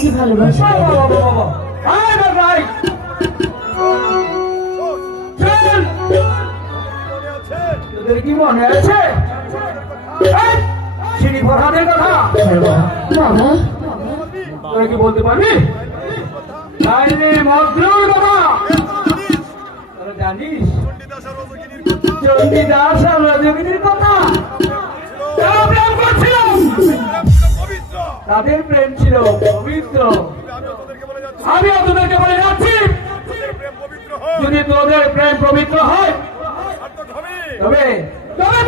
বেশি ভালোবাসি। কি মনে আছে? কথা। বাবা। কি বলতে পারবি? আরে মজনুর বাবা। তোরা জানিস? চণ্ডীদাস কথা। তাদের প্রেম ছিল পবিত্র। আমিও তোদেরকে বলে যাচ্ছি যদি তোদের প্রেম পবিত্র হয় তবে তবে